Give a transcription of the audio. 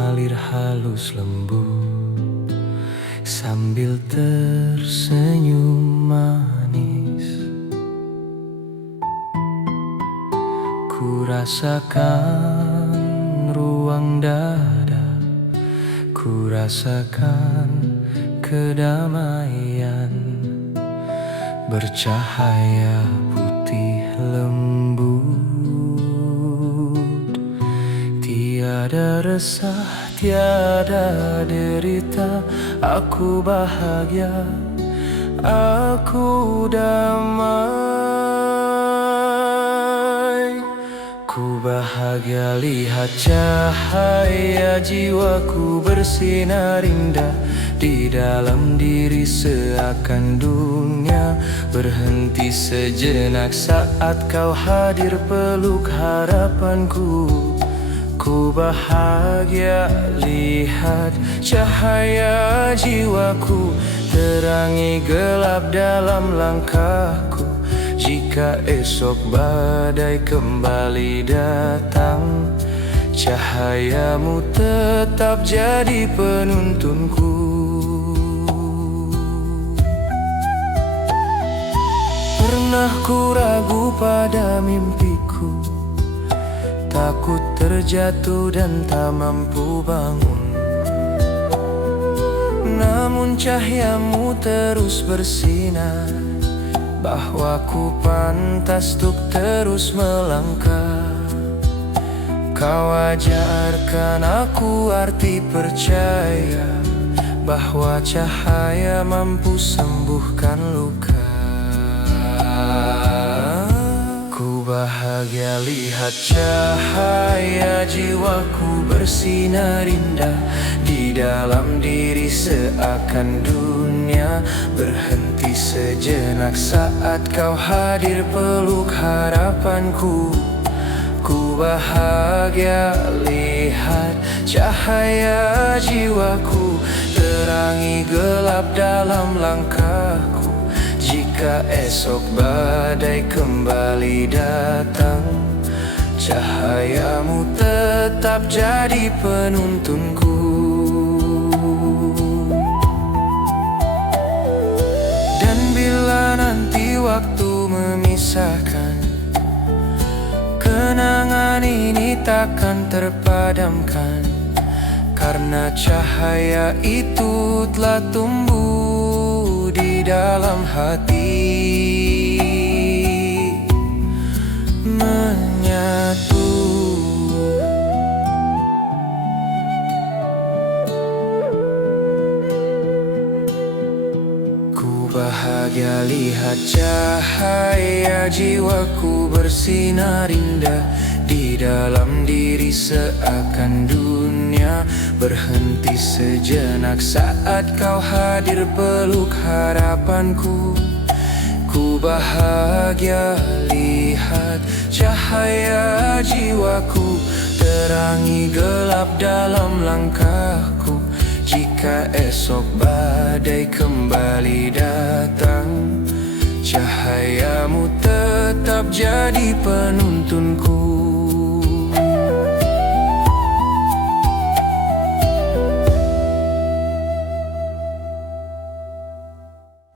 mengalir halus lembut sambil tersenyum manis. Ku rasakan ruang dada, ku rasakan kedamaian bercahaya putih lembut. Tiada resah, tiada derita, aku bahagia, aku damai. Ku bahagia lihat cahaya jiwaku bersinar indah di dalam diri, seakan dunia berhenti sejenak saat kau hadir peluk harapanku. Ku bahagia lihat cahaya jiwaku terangi gelap dalam langkahku. Jika esok badai kembali datang, cahayamu tetap jadi penuntunku. Pernah ku ragu pada mimpiku, takut terjatuh dan tak mampu bangun. Namun cahayamu terus bersinar, bahwa ku pantas untuk terus melangkah. Kau ajarkan aku arti percaya, bahwa cahaya mampu sembuhkan luka. Ku bahagia lihat cahaya jiwaku bersinar indah di dalam diri, seakan dunia berhenti sejenak saat kau hadir peluk harapanku. Ku bahagia lihat cahaya jiwaku terangi gelap dalam langkahku. Jika esok badai kembali datang, cahayamu tetap jadi penuntunku. Dan bila nanti waktu memisahkan, kenangan ini takkan terpadamkan, karena cahaya itu telah tumbuh di dalam hati, menyatu. Ku bahagia lihat cahaya jiwaku bersinar indah di dalam diri, seakan dunia berhenti sejenak saat kau hadir peluk harapanku. Ku bahagia lihat cahaya jiwaku terangi gelap dalam langkahku. Jika esok badai kembali datang, cahayamu tetap jadi penuntunku.